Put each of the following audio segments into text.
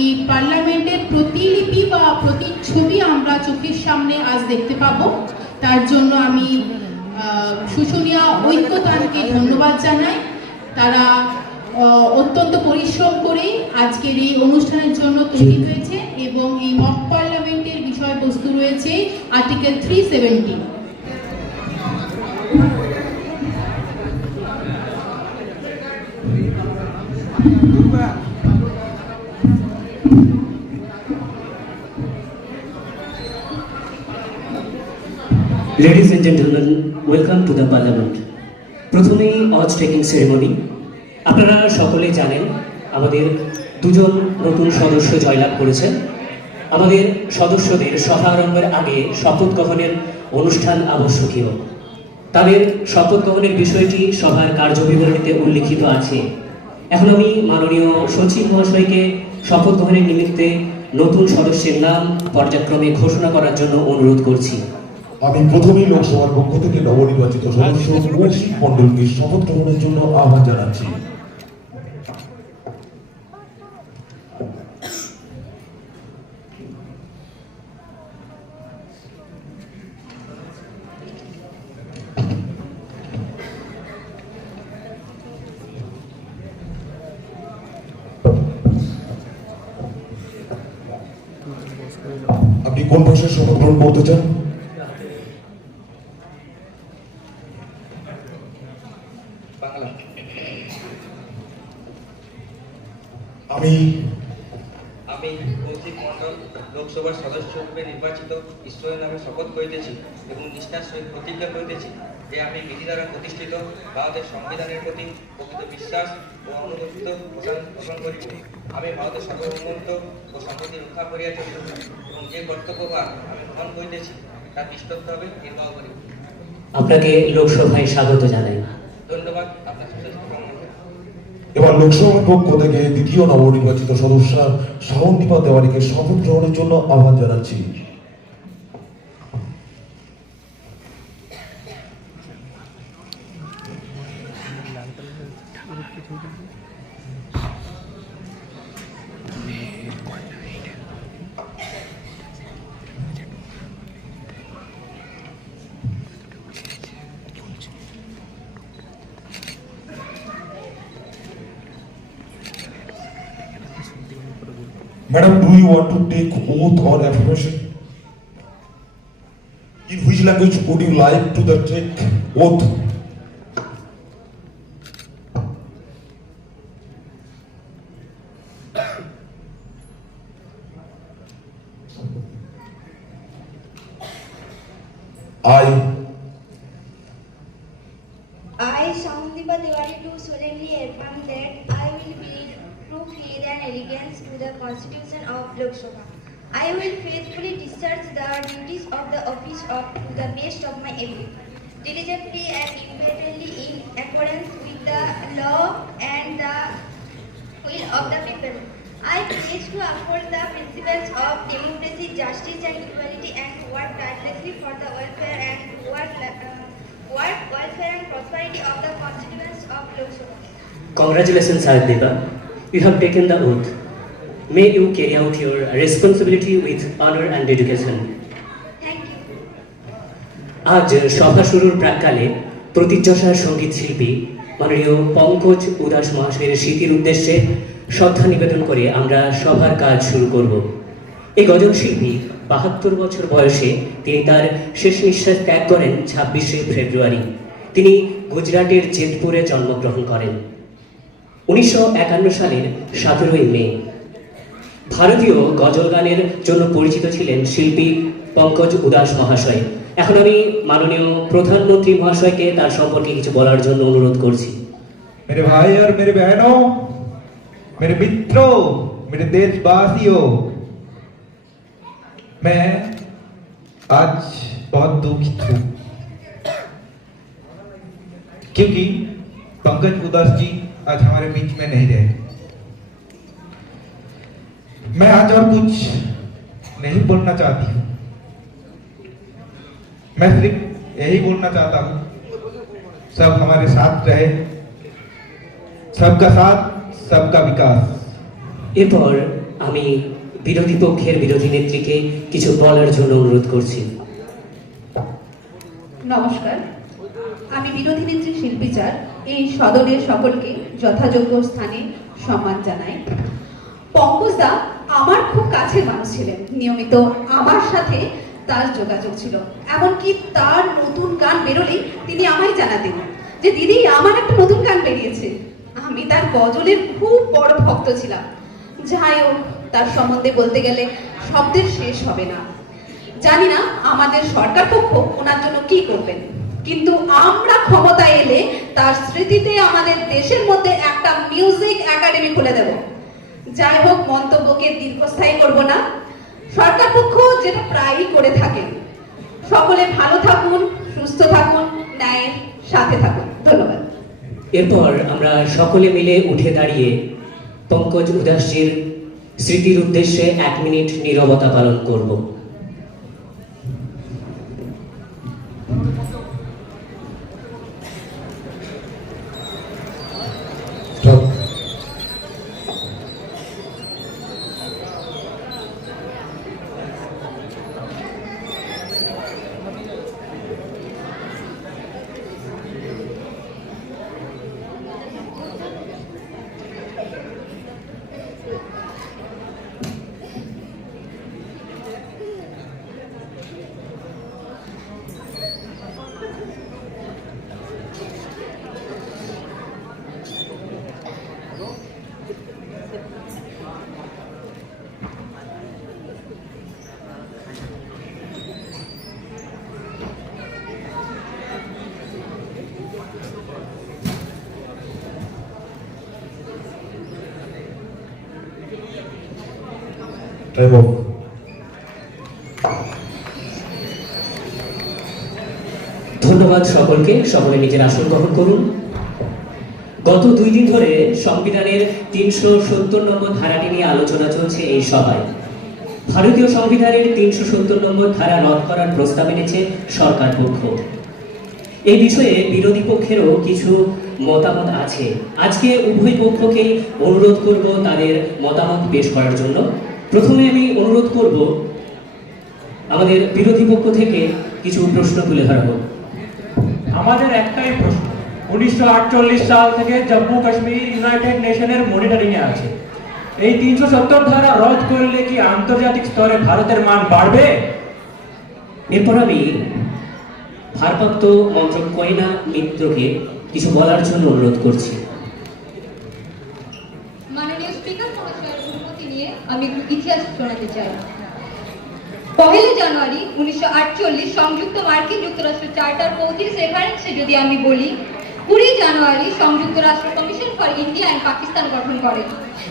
এই পার্লামেন্টের প্রতিলিপি বা প্রতিচ্ছবি আমরা চোখের সামনে আজ দেখতে পাবো। তার জন্য আমি শুশুনিয়া ঐক্যতানকে ধন্যবাদ জানাই। তারা অত্যন্ত পরিশ্রম করে আজকের এই অনুষ্ঠানের জন্য তৈরি হয়েছে এবং এই মক পার্লামেন্টের বিষয়বস্তু রয়েছে article 370। Ladies and gentlemen, welcome to the Parliament. প্রথমেই অজ টেকিং সেরেমনি। আপনারা সকলেই জানেন আমাদের দুজন নতুন সদস্য জয়লাভ করেছেন। আমাদের সদস্যদের সভারম্ভের আগে শপথ গ্রহণের অনুষ্ঠান আবশ্যকীয়। তাদের শপথ গ্রহণের বিষয়টি সভার কার্যবিবরণীতে উল্লিখিত আছে। এখন আমি মাননীয় সচিব মহাশয়কে শপথ গ্রহণের নিমিত্তে নতুন সদস্যের নাম পর্যায়ক্রমে ঘোষণা করার জন্য অনুরোধ করছি। আমি প্রথমেই লোকসভার পক্ষ থেকে নবনির্বাচিত সদস্য কৌশিক মণ্ডলকে শপথ গ্রহণের জন্য আহ্বান জানাচ্ছি। আপনি কোন ভাষায় শপথ গ্রহণ করতে চান? আমি কৌশিক মণ্ডল লোকসভার সদস্য রূপে নির্বাচিত ঈশ্বরের নামে শপথ করিতেছি এবং নিষ্ঠার সহিত প্রতিজ্ঞা করিতেছি যে আমি বিধি দ্বারা প্রতিষ্ঠিত ভারতের সংবিধানের প্রতি প্রকৃত বিশ্বাস ও অনুগত পোষণ করিব। আমি ভারতের সার্বভৌমত্ব ও সম্পত্তি রক্ষা করিয়া চলিব এবং যে কর্তব্যভার আমি গ্রহণ করিতেছি তার দৃষ্টভাবে নির্বাহ করিব। আপনাকে লোকসভায় স্বাগত জানাই। ধন্যবাদ। আপনার সুস্বাস্থ্য কামনা করি। এবার লোকসভার পক্ষ থেকে দ্বিতীয় নবনির্বাচিত সদস্য শাওনদীপা তেওয়ারিকে শপথ গ্রহণের জন্য আহ্বান জানাচ্ছি। Madam, do you want to take oath or affirmation? In which language would you like to take oath? I, Shaundipa Tiwari, do solemnly affirm that I will bear true faith and allegiance to the Constitution of Lok Sabha. I will faithfully discharge the duties of the office to the best of my ability, diligently and impartially in accordance with the law and the will of the people. I pledge to uphold the principles of democracy, justice and equality and to work tirelessly for the welfare and prosperity of the constituents of Lok Sabha. Congratulations, Shaundipa. You have taken the oath. May you carry out your responsibility with honor and dedication. Thank you. আজ সভা শুরুর প্রাক্কালে প্রতিজ্ঞাসার সঙ্গীত শিল্পী মাননীয় পঙ্কজ উদাস মহাশয়ের স্মৃতির উদ্দেশ্যে শ্রদ্ধা নিবেদন করে আমরা সভার কাজ শুরু করব। এই গজল শিল্পী ৭২ বছর বয়সে তিনি তার শেষ নিঃশ্বাস ত্যাগ করেন ২৬শে ফেব্রুয়ারি। তিনি গুজরাটের জেতপুরে জন্মগ্রহণ করেন। ১৯৫১ সালের ১৭ই মে। ভারতীয় গজল গানের জন্য পরিচিত ছিলেন শিল্পী পঙ্কজ উদাস মহাশয়। এখন আমি মাননীয় প্রধানমন্ত্রী মহাশয়কে তার সম্পর্কে কিছু বলার জন্য অনুরোধ করছি। मेरे भाई और मेरे बहनों, मेरे मित्रों, मेरे देशवासियों, मैं आज बहुत दुखित हूँ क्योंकि पंकज उदास जी आज हमारे बीच में नहीं रहे। मैं आज और कुछ नहीं बोलना चाहती हूँ, मैं सिर्फ यही बोलना चाहता हूँ सब हमारे साथ रहे, सबका साथ सबका विकास। এরপর আমি বিরোধী পক্ষের বিরোধী নেত্রীকে কিছু বলার জন্য অনুরোধ করছি। নমস্কার, আমি বিরোধী নেত্রী শিল্পীচার এই সদনের সকলকে যথাযোগ্য স্থানে সম্মান জানাই। পঙ্কজদা আমার খুব কাছের মানুষ ছিলেন, নিয়মিত আমার সাথে তার যোগাযোগ ছিল। এমনকি তার নতুন গান বেরোলেই তিনি আমায় জানাতেন যে দিদি আমার একটা নতুন গান বেরিয়েছে। আমি তার গজলের খুব বড় ভক্ত ছিলাম। যাই হোক, তার সম্বন্ধে বলতে গেলে শব্দের শেষ হবে না। জানি না আমাদের সরকার পক্ষ ওনার জন্য কি করবেন, কিন্তু আমরা ক্ষমতায় এলে তার স্মৃতিতে আমাদের দেশের মধ্যে একটা মিউজিক একাডেমি খুলে দেব। যাই হোক, মন্তব্যকে দীর্ঘস্থায়ী করব না। সরকার পক্ষ যেটা প্রায়ই করে থাকেন। সকলে ভালো থাকুন, সুস্থ থাকুন, ন্যায়ের সাথে থাকুন। ধন্যবাদ। এরপর আমরা সকলে মিলে উঠে দাঁড়িয়ে পঙ্কজ উদাসজির স্মৃতির উদ্দেশ্যে 1 মিনিট নীরবতা পালন করব। Stop. Time off. ধন্যবাদ সকলকে। সকলে নিজের আসন গ্রহণ করুন। গত 2 দিন ধরে সংবিধানের 370 নম্বর ধারাটি নিয়ে আলোচনা চলছে এই সভায়। ভারতীয় সংবিধানের 370 নম্বর ধারা রদ করার প্রস্তাব এনেছে সরকার পক্ষ। এই বিষয়ে বিরোধী পক্ষেরও কিছু মতামত আছে। আজকে উভয় পক্ষকেই অনুরোধ করব তাদের মতামত পেশ করার জন্য। প্রথমে আমি অনুরোধ করব আমাদের বিরোধী পক্ষ থেকে কিছু প্রশ্ন তুলে ধরা হোক। আমাদের একটাই প্রশ্ন, 1948 সাল থেকে জম্মু কাশ্মীর ইউনাইটেড নেশনের মনিটরিং এ আছে। এই 370 ধারা রদ করলে কি আন্তর্জাতিক স্তরে ভারতের মান বাড়বে? এরপর আমি ভারপ্রাপ্ত মন্ত্রক কয়না মিত্রকে কিছু বলার জন্য অনুরোধ করছি। মাননীয় স্পিকার মহাশয়ের অনুমতি নিয়ে আমি ইতিহাস শোনাতে চাই। 1 জানুয়ারি 1948 সংযুক্ত মার্কিন যুক্তরাষ্ট্র চার্টার 35 রেফারেন্সে যদি আমি বলি, 20 জানুয়ারি সংযুক্ত রাষ্ট্র commission for India and Pakistan গঠন করে।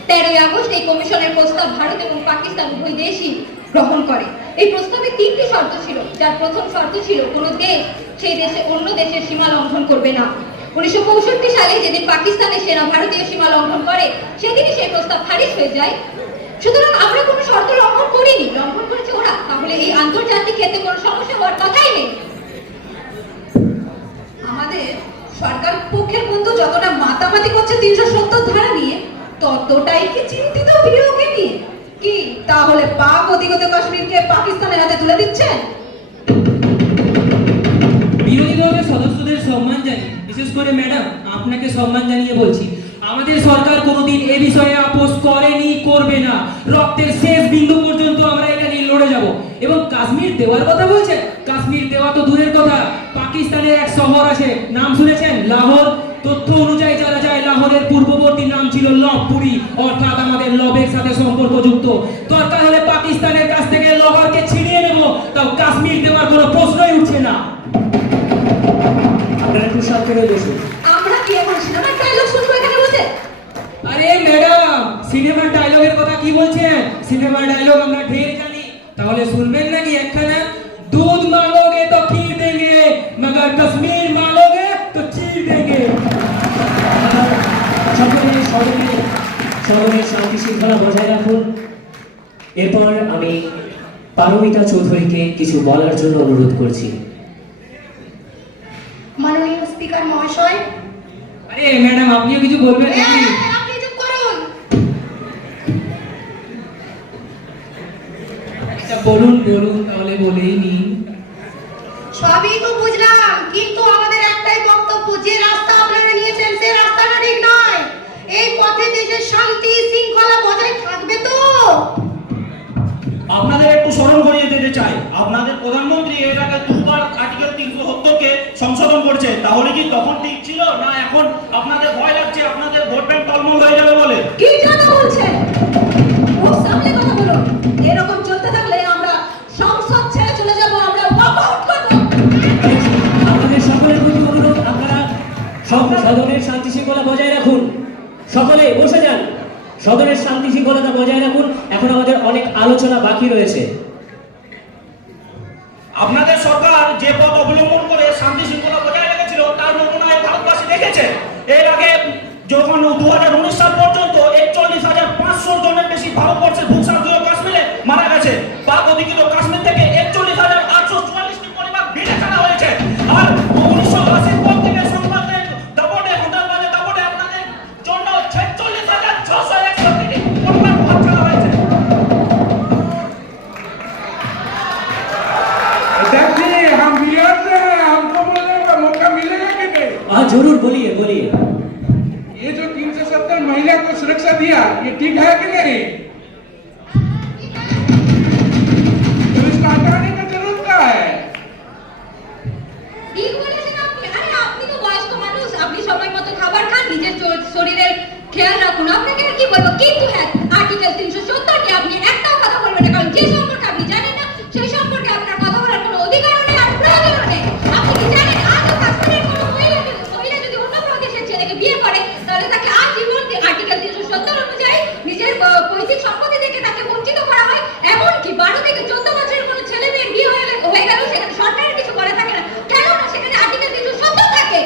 13 আগস্ট এই কমিশনের প্রস্তাব ভারত এবং পাকিস্তান উভয় দেশই গ্রহণ করে। এই প্রস্তাবে 3টি শর্ত ছিল, যার প্রথম শর্ত ছিল কোনো দেশ সেই দেশে অন্য দেশের সীমা লঙ্ঘন করবে না। 1965 সালে যেদিন পাকিস্তানের সেনা ভারতীয় সীমা লঙ্ঘন করে, সেদিনই সেই প্রস্তাব খারিজ হয়ে যায়। সুতরাং আমরা কোনো শর্ত লঙ্ঘন করিনি, লঙ্ঘন করেছে ওরা। তাহলে এই আন্তর্জাতিক ক্ষেত্রে কোনো সমস্যা হওয়ার কথাই নেই। আমাদের সরকার পক্ষের বন্ধু যতটা মাতামাতি করছে 370 ধারা নিয়ে, ততটাই কি চিন্তিত বিয়োগে নিয়ে? কি তাহলে পাক অধিগত কাশ্মীরকে পাকিস্তানের হাতে তুলে দিচ্ছেন? বিরোধী দলের সদস্যদের সম্মান জানিয়ে, বিশেষ করে ম্যাডাম আপনাকে সম্মান জানিয়ে বলছি, আমাদের সরকার কোনোদিন এ বিষয়ে আপোষ করেনি, করবে না। রক্তের শেষ বিন্দু পর্যন্ত আমরা এটা নিয়ে লড়ে যাব। এবং কাশ্মীর দেওয়ার কথা বলছেন, কাশ্মীর দেওয়া তো দূরের কথা, পাকিস্তানের এক শহর আছে, নাম শুনেছেন? লাহোর। তথ্য অনুযায়ী জানা যায় লাহোরের পূর্ববর্তী নাম ছিল লবপুরি, অর্থাৎ আমাদের লবের সাথে সম্পর্কযুক্ত। দরকার হলে পাকিস্তানের কাছ থেকে লাহোরকে ছিনিয়ে নেব, তাও কাশ্মীর দেওয়ার কোনো প্রশ্নই উঠছে না। আপনারা একটু শান্ত হয়ে বসুন। আমরা কি এখন সিনেমার ডায়লগ শুনবো এখানে বসে? আরে ম্যাডাম, সিনেমার ডায়লগের কথা কি বলছেন? সিনেমার ডায়লগ আমরা ঢের জানি, তাহলে শুনবেন নাকি একখানা? दूध मांगोगे तो खीर देंगे, मगर कश्मीर मांगोगे तो चीर देंगे। সকলে শান্তি শৃঙ্খলা বজায় রাখুন। এরপর আমি পারমিতা চৌধুরীকে কিছু বলার জন্য অনুরোধ করছি। মাননীয় স্পিকার মহাশয়। আরে ম্যাডাম, আপনিও কিছু বলবেন নাকি? আপনি চুপ করুন। আচ্ছা বলুন বলুন, তাহলে বলেই নিন। সবই তো বুঝলাম, কিন্তু আমাদের একটাই বক্তব্য, যে রাস্তা আপনারা নিয়েছেন সেই রাস্তাটা ঠিক নয়। এই পথে দেশের শান্তি শৃঙ্খলা বজায় থাকবে তো? আপনাদের একটু স্মরণ করিয়ে দিতে চাই, আপনাদের প্রধানমন্ত্রী এর আগে দুবার আর্টিকেল 370-কে সংশোধন করেছে। তাহলে কি তখন ঠিক ছিল, না এখন আপনাদের ভয় লাগছে আপনাদের ভোট ব্যাংক টলমল হয়ে যাবে বলে? কি কথা বলছেন? মুখ সামলে কথা বলুন। এরকম চলতে থাকলে আমরা সংসদ ছেড়ে চলে যাব, আমরা ওয়াক আউট করব। আমাদের সকলের প্রতি অনুরোধ, আপনারা সদনের শান্তি শৃঙ্খলা বজায় রাখুন। সকলে বসে যান, সদনের শান্তি শৃঙ্খলতা বজায় রাখুন। এখন আমাদের অনেক আলোচনা বাকি রয়েছে। আপনাদের সরকার যে পথ অবলম্বন করে শান্তি শৃঙ্খলা বজায় রেখেছিল তার নমুনায় ভারতবাসী দেখেছে। এর আগে যখন 2019 সাল পর্যন্ত 41,500 জনের বেশি ভারতবর্ষের ভূস্বার্থীয় কাশ্মীরে মারা গেছে। পাক অধিকৃত কাশ্মীর থেকে 41,844টি পরিবার ভিড়ে ছাড়া হয়েছে। আর 1980 পর থেকে সংবাদের দাপটে হোটেলবাজে দাপটে আপনাদের জন্য 46,661টি পরিবার ভাত ছাড়া হয়েছে। हम बिहार से हैं, हमको बोलने का मौका मिलेगा कि नहीं? हाँ जरूर, बोलिए बोलिए। ये जो 370 महिला को सुरक्षा दिया, ये ठीक है कि नहीं? तो इसको हटाने का जरूरत क्या है? ঠিক বলেছেন আপনি। আরে আপনি তো বয়স্ক মানুষ, আপনি সময় মতো খাবার খান, নিজের শরীরের খেয়াল রাখুন। আপনাকে আর কি বলবো, কিন্তু হ্যাঁ, আর্টিকেল 370 কে আপনি একটাও কথা বলবেন না, কারণ যে সম্পর্কে আপনি জানেন না সেই সম্পর্কে আপনার কথা বলার কোনো অধিকার নেই আর প্রয়োজন নেই। আপনি কি জানেন, আজও কাশ্মীরের কোনো মহিলা যদি অন্য কোনো দেশের ছেলেকে বিয়ে করে, তাহলে তাকে আজীবন আর্টিকেল 370 অনুযায়ী নিজের পৈতৃক সম্পত্তি থেকে তাকে বঞ্চিত করা হয়। এমনকি 12 থেকে 14 বছরের কোনো ছেলে মেয়ের বিয়ে হয়ে গেল, সেখানে সরকারের কিছু করা থাকে না। কেন না, সেখানে আর্টিকেল 370 থাকে।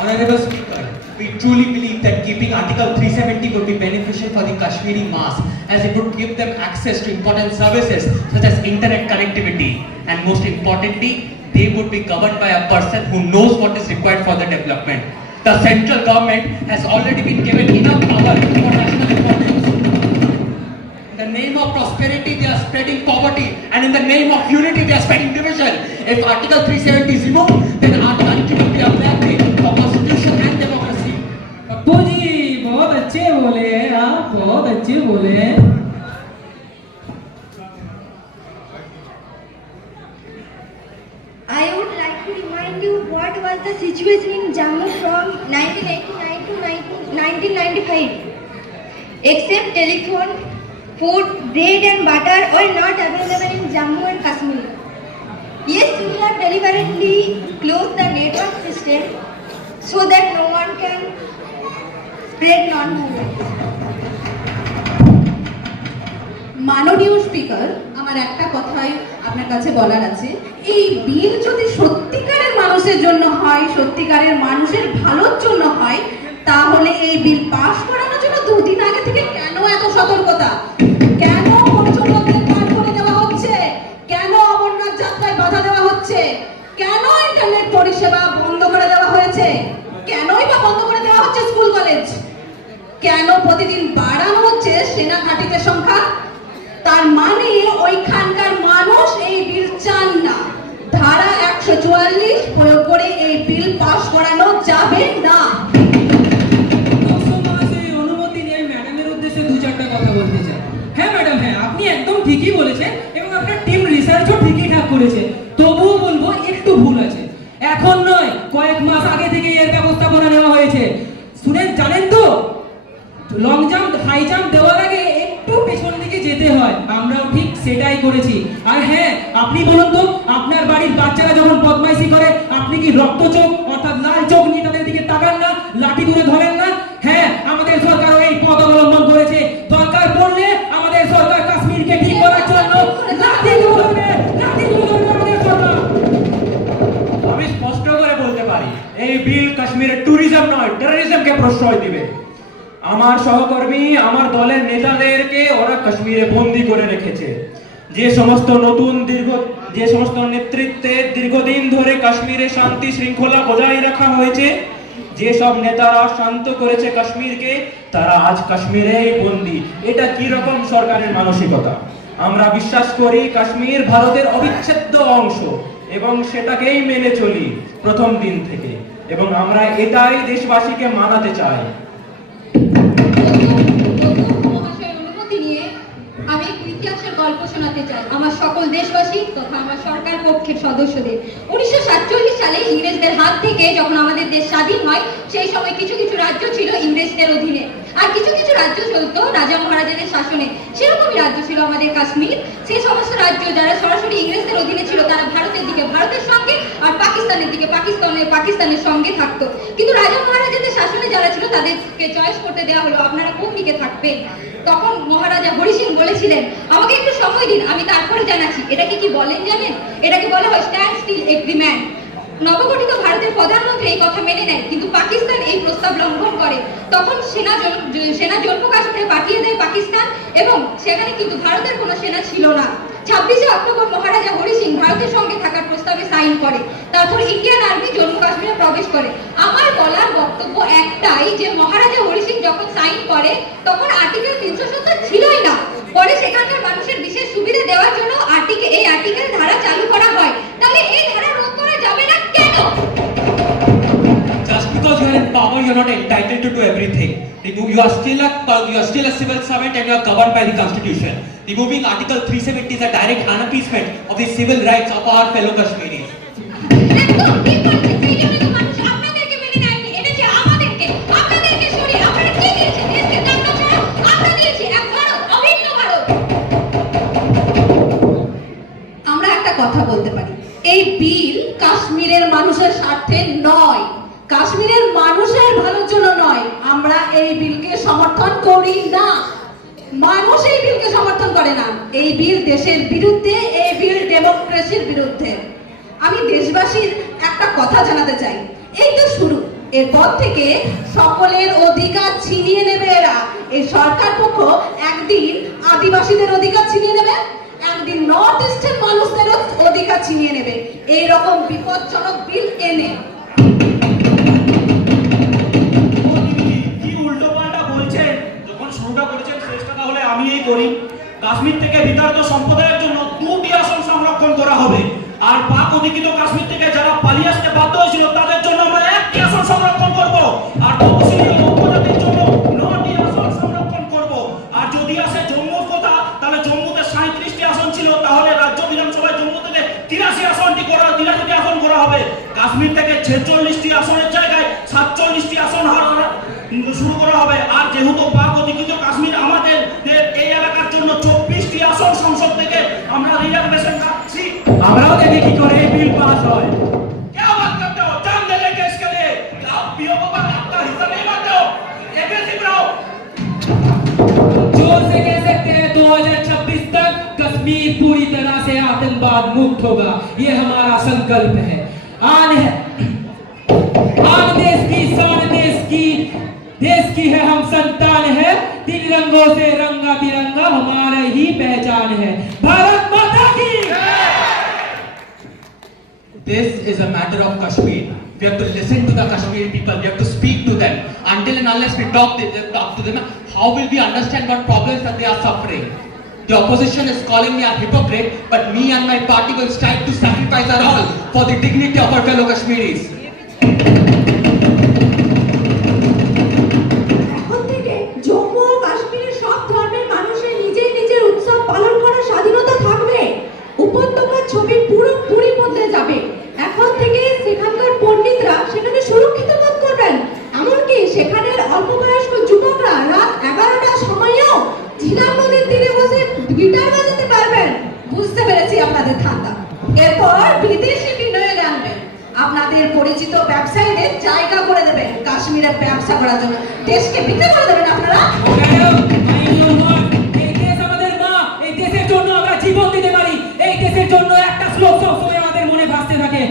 Honorable Speaker, we truly believe that keeping Article 370 would be beneficial for the Kashmiri mass, as it would give them access to important services such as internet connectivity, and most importantly, they would be governed by a person who knows what is required for the development. The central government has already been given enough power for national importance. In the name of prosperity, they are spreading poverty, and in the name of unity, they are spreading division. If Article 370 is removed, then our country will be a blanket for constitution and democracy. Pappu ji बहुत अच्छे बोले हैं आप, बहुत अच्छे बोले हैं। I would like to remind you what was the situation in Jammu from 1989 to 1995. Except telephone, food, bread and butter were not available in Jammu and Kashmir. Yes, we have deliberately closed the network system so that no one can spread non-violence. মাননীয় speaker, আমার একটা কথাই আপনার কাছে বলার আছে। এই বিল যদি সত্যিকারের মানুষের জন্য হয়, সত্যিকারের মানুষের ভালোর জন্য হয়, তাহলে এই বিল পাশ করানোর জন্য 2 দিন আগে থেকে কেন এত সতর্কতা? কেন পর্যটকদের পার করে দেওয়া হচ্ছে? কেন অমরনাথ যাত্রায় বাধা দেওয়া হচ্ছে? কেন ইন্টারনেট পরিষেবা বন্ধ করে দেওয়া হয়েছে? কেনই বা বন্ধ করে দেওয়া হচ্ছে স্কুল কলেজ? কেন প্রতিদিন বাড়ানো হচ্ছে সেনা ঘাঁটিদের সংখ্যা? তার মানে ওইখানকার মানুষ এই বিল চান না। ধারা 144 প্রয়োগ করে এই বিল পাস করানো যাবে না। অনুমতি নিয়ে ম্যাডামের উদ্দেশ্যে 2-4টা কথা বলতে চাই। হ্যাঁ ম্যাডাম, হ্যাঁ আপনি একদম ঠিকই বলেছেন এবং আপনার টিম রিসার্চও ঠিকই ঠাক করেছে। তবুও বলবো একটু ভুল আছে। এখন নয়, কয়েক মাস আগে থেকে এর ব্যবস্থাপনা নেওয়া হয়েছে। শুনেন, জানেন তো, লং জাম্প হাই জাম্প দেওয়ার আগে একটু পেছন দিকে যেতে হয়। আমরাও ঠিক সেটাই করেছি। আর হ্যাঁ, আপনি বলুন তো, আপনার বাড়ির বাচ্চারা যখন বদমাইশি করে, আপনি কি রক্ত চোখ অর্থাৎ লাল চোখ নিয়ে তাদের দিকে তাকান না, লাঠি তুলে ধরেন না? হ্যাঁ, আমাদের সরকার এই পথ অবলম্বন করেছে। দরকার পড়লে আমাদের সরকার কাশ্মীরকে ঠিক করার জন্য লাঠি তুলে ধরবে, লাঠি তুলে ধরবে আমাদের সরকার। আমি স্পষ্ট করে বলতে পারি, এই বিল কাশ্মীরের ট্যুরিজম নয়, টেররিজমকে প্রশ্রয় দিবে। আমার সহকর্মী, আমার দলের নেতাদেরকে ওরা কাশ্মীরে বন্দী করে রেখেছে। যে সমস্ত নেতৃত্বে দীর্ঘদিন ধরে কাশ্মীরে শান্তি শৃঙ্খলা বজায় রাখা হয়েছে, যেসব নেতারা শান্ত করেছে কাশ্মীরকে তারা আজ কাশ্মীরেই বন্দী। এটা কি রকম সরকারের মানসিকতা? আমরা বিশ্বাস করি কাশ্মীর ভারতের অবিচ্ছেদ্য অংশ এবং সেটাকেই মেনে চলি প্রথম দিন থেকে, এবং আমরা এটাই দেশবাসীকে মানাতে চাই। মহাশয়ের অনুমতি নিয়ে আমি একটু ইতিহাসের গল্প শোনাতে চাই আমার সকল দেশবাসী তথা আমার সরকার পক্ষের সদস্যদের। 1947 সালে ইংরেজদের হাত থেকে যখন আমাদের দেশ স্বাধীন হয়, সেই সময় কিছু কিছু রাজ্য ছিল ইংরেজদের অধীনে, আর কিছু কিছু রাজ্য চলতো রাজা মহারাজাদের শাসনে। সেরকমই রাজ্য ছিল আমাদের কাশ্মীর। সেই সমস্ত রাজ্য যারা সরাসরি ইংরেজদের অধীনে ছিল তারা ভারতের দিকে ভারতের সঙ্গে, আর পাকিস্তানের দিকে পাকিস্তানের সঙ্গে থাকতো। কিন্তু রাজা মহারাজাদের শাসনে যারা ছিল তাদেরকে চয়েস করতে দেওয়া হলো আপনারা কোন দিকে থাকবেন। তখন মহারাজা হরি সিং বলেছিলেন, আমাকে একটু সময় দিন, আমি তারপরে জানাচ্ছি। এটাকে কি বলেন জানেন? এটাকে বলা হয় স্ট্যান্ড স্টিল এগ্রিমেন্ট। নবগঠিত ভারতের প্রধানমন্ত্রী এই কথা মেনে নেন, কিন্তু পাকিস্তান এই প্রস্তাব লঙ্ঘন করে। তখন সেনা জম্মু কাশ্মীরে পাঠিয়ে দেয় পাকিস্তান, এবং সেখানে কিন্তু ভারতের কোনো সেনা ছিল না। 26শে অক্টোবর মহারাজা হরি সিং ভারতের সঙ্গে থাকার প্রস্তাবে সাইন করে। তারপর ইন্ডিয়ান আর্মি জম্মু কাশ্মীরে প্রবেশ করে। আমার বলার বক্তব্য একটাই যে মহারাজা হরি সিং যখন সাইন করে তখন আর্টিকেল 370 ছিলই না। পরে সেখানকার মানুষের বিশেষ সুবিধা দেওয়ার জন্য এই আর্টিকেল ধারা চালু করা হয়। তাহলে এই ধারা রোধ করা যাবে না কেন? Just because you are in power, you are not entitled to do everything. You are still a civil servant and you are governed by the Constitution. Removing Article 370 is a direct unappeasement of the civil rights of our fellow Kashmiris. একদম ঠিক বলছেন। সেই জন্য তো মানুষ আপনাদেরকে মেনে নেয়নি, এনেছে আমাদেরকে। আপনাদেরকে সরিয়ে আপনারা কি দিয়েছেন? দেশকে কান্না ছাড়া আমরা দিয়েছি এক ভারত, অভিন্ন ভারত। আমরা একটা কথা বলতে পারি, এই বিল কাশ্মীরের মানুষের স্বার্থে নয়, কাশ্মীরের মানুষের ভালোর জন্য নয়। আমরা এই বিলকে সমর্থন করি না, মানুষ এই বিলকে সমর্থন করে না। এই বিল দেশের বিরুদ্ধে, এই বিল ডেমোক্রেসির বিরুদ্ধে। আমি দেশবাসীর একটা কথা জানাতে চাই, এই তো শুরু, এরপর থেকে সকলের অধিকার ছিনিয়ে নেবে এরা। এই সরকার পক্ষ একদিন আদিবাসীদের অধিকার ছিনিয়ে নেবে, একদিন নর্থ ইস্টের মানুষদের অধিকার ছিনিয়ে নেবে, এইরকম বিপজ্জনক বিল এনে। কি উল্টো পাল্টা বলছেন? যখন শুরুটা করেছেন শেষটা তাহলে আমিই করি। কাশ্মীর থেকে বিতাড়িত সম্প্রদায়ের জন্য 2টি আসন সংরক্ষণ করা হবে, আর পাক অধিকৃত কাশ্মীর থেকে যারা পালিয়ে আসতে বাধ্য হয়েছিল তাদের জন্য আমরা 1টি আসন সংরক্ষণ করব, আর তপসিলি উপজাতির জন্য 9টি আসন সংরক্ষণ করব। আর যদি আসে জম্মুর কথা, তাহলে জম্মুতে 37টি আসন ছিল, তাহলে রাজ্য বিধানসভায় জম্মু থেকে 83টি আসন করা হবে। কাশ্মীর থেকে 46টি আসনের জায়গায় 47টি আসন শুরু করা হবে। আর যেহেতু পাক অধিকৃত কাশ্মীর আমাদের এই এলাকার জন্য 24টি আসন সংসদ থেকে আমরা রিজার্ভেশন রাখছি। আমরাও দেখি কি করে এই বিল পাস হয়। क्या बात करते हो? जान देने के इसके लिए आप पीओ का आपका हिस्सा नहीं मानते हो? एग्रेसिव रहो। जोर से कह सकते हैं 2026 तक कश्मीर पूरी तरह से आतंकवाद मुक्त होगा, ये हमारा संकल्प है। आन देश की शान, देश की है हम संतान है, तिरंगों से रंगा तिरंगा हमारा ही पहचान है। भारत माता की। This is a matter of Kashmir. We have to listen to the Kashmiri people. We have to speak to them. Until and unless we talk to them, how will we understand what problems that they are suffering? The opposition is calling me a hypocrite, but me and my party will strive to sacrifice our all for the dignity of our fellow Kashmiris. এখন থেকে জম্মু ও কাশ্মীরের সব ধর্মের মানুষের নিজের নিজের উৎসব পালন করার স্বাধীনতা থাকবে। উপত্যকার ছবি পুরোপুরি বদলে যাবে। এখন থেকে সেখানকার পণ্ডিতরা সেখানে সুরক্ষিত বোধ করবেন। এমনকি সেখানের অল্প বয়স্ক যুবকরা রাত 11টার সময়ও ঝিলাম নদীর তীরে বসে গিটার বাজাতে পারবেন। বুঝতে পেরেছি আপনাদের ধান্দা। এরপর বিদেশি বিনিয়োগ আনবেন, আপনাদের পরিচিত ব্যবসায়ীদের জায়গা করে দেবেন কাশ্মীরে ব্যবসা করার জন্য, দেশকে বিক্রি করে দেবেন আপনারা। এই দেশ আমাদের মা, এই দেশের জন্য আমরা জীবন দিতে পারি। এই দেশের জন্য একটা শ্লোক সবসময় আমাদের মনে ভাসতে থাকে,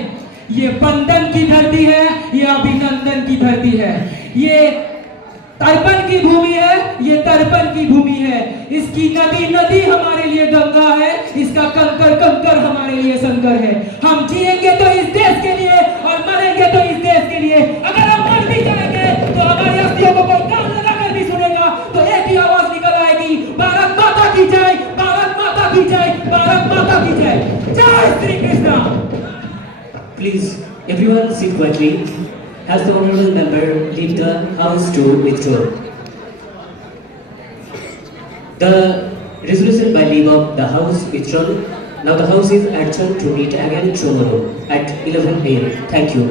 ये बंधन की धरती है, ये अभिनंदन की धरती है, ये तर्पण की भूमि है, ये तर्पण की भूमि है। इसकी नदी नदी हमारे लिए गंगा है, इसका कंकर कंकर हमारे लिए संकर है। हम जिएंगे तो इस देश के लिए और मरेंगे तो इस देश के लिए। अगर हम मर भी जाए की जय, भारत माता की जय, जय Shri Krishna. Please, everyone sit quietly as the honorable member leave the house to withdraw. The resolution by leave of the house withdrawn. Now the house is adjourned to meet again tomorrow at 11 a.m. Thank you.